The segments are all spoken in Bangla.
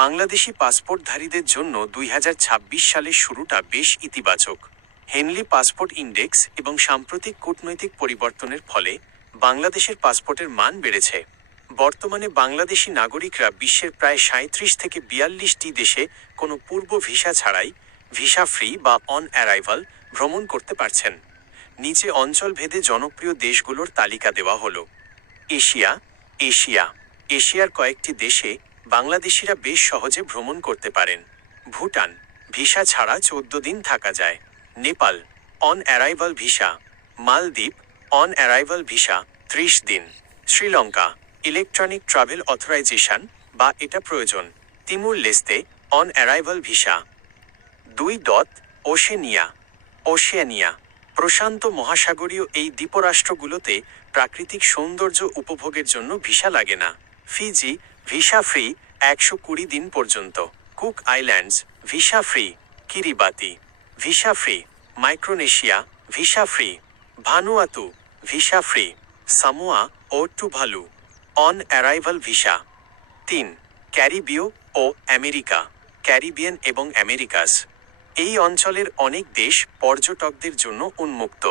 বাংলাদেশি পাসপোর্টধারীদের জন্য 2026 সালের শুরুটা বেশ ইতিবাচক। হেনলি পাসপোর্ট ইন্ডেক্স এবং সাম্প্রতিক কূটনৈতিক পরিবর্তনের ফলে বাংলাদেশের পাসপোর্টের মান বেড়েছে। বর্তমানে বাংলাদেশি নাগরিকরা বিশ্বের প্রায় 37 থেকে 42টি দেশে কোনো পূর্ব ভিসা ছাড়াই ভিসা ফ্রি বা অন অ্যারাইভাল ভ্রমণ করতে পারছেন। নিচে অঞ্চলভেদে জনপ্রিয় দেশগুলোর তালিকা দেওয়া হলো। এশিয়ার কয়েকটি দেশে বাংলাদেশিরা বেশ সহজে ভ্রমণ করতে পারেন। ভুটান, ভিসা ছাড়া 14 দিন থাকা যায়। Nepal, on arrival visa. মালদ্বীপ, অন অ্যারাইভাল ভিসা 30 দিন। শ্রীলঙ্কা, ইলেকট্রনিক ট্রাভেল অথরাইজেশন বা এটা প্রয়োজন। Timor Leste, on arrival visa. 2. Oceania, প্রশান্ত মহাসাগরীয় এই দ্বীপরাষ্ট্রগুলোতে প্রাকৃতিক সৌন্দর্য উপভোগের জন্য ভিসা লাগে না। ফিজি, ভিসা ফ্রি 120 দিন পর্যন্ত। Cook Islands, visa free. Kiribati, visa free. Micronesia, visa free. Vanuatu, visa free. Samoa ও টুভালু, অন অ্যারাইভাল ভিসা। 3. ক্যারিবীয় ও আমেরিকা, ক্যারিবিয়ান এবং আমেরিকাস। এই অঞ্চলের অনেক দেশ পর্যটকদের জন্য উন্মুক্ত।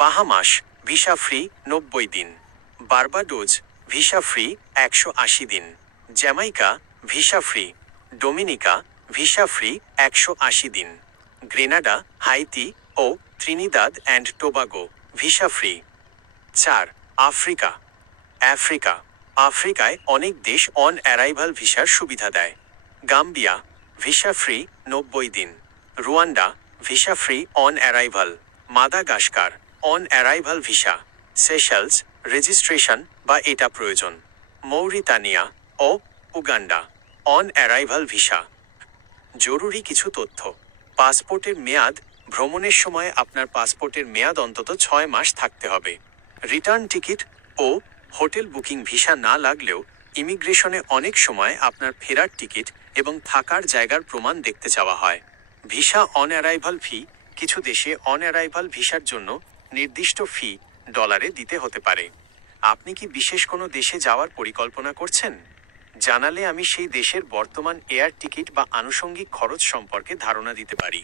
বাহামাস, ভিসা ফ্রি 90 দিন। বার্বাডোজ, ভিসা ফ্রি 180 দিন। Jamaica, visa free. Dominica, visa free 180 দিন। গ্রেনাডা, হাইতি ও Trinidad and Tobago, visa free. 4. আফ্রিকায় অনেক দেশ অন অ্যারাইভাল ভিসার সুবিধা দেয়। গাম্বিয়া, ভিসা ফ্রি 90 দিন। Rwanda, visa free on arrival. Madagascar, on arrival visa. Seychelles, registration বা এটা প্রয়োজন। মৌরিতানিয়া ও উগান্ডা, অন অ্যারাইভাল ভিসা। জরুরি কিছু তথ্য। পাসপোর্টের মেয়াদ। ভ্রমণের সময় আপনার পাসপোর্টের মেয়াদ অন্তত 6 মাস থাকতে হবে। রিটার্ন টিকিট ও হোটেল বুকিং ভিসা না লাগলেও ইমিগ্রেশনে অনেক সময় আপনার ফেরার টিকিট এবং থাকার জায়গার প্রমাণ দেখতে চাওয়া হয়। ভিসা অন অ্যারাইভাল ফি। কিছু দেশে অন অ্যারাইভাল ভিসার জন্য নির্দিষ্ট ফি ডলারে দিতে হতে পারে। আপনি কি বিশেষ কোনো দেশে যাওয়ার পরিকল্পনা করছেন? জানালে আমি সেই দেশের বর্তমান এয়ার টিকিট বা আনুষঙ্গিক খরচ সম্পর্কে ধারণা দিতে পারি।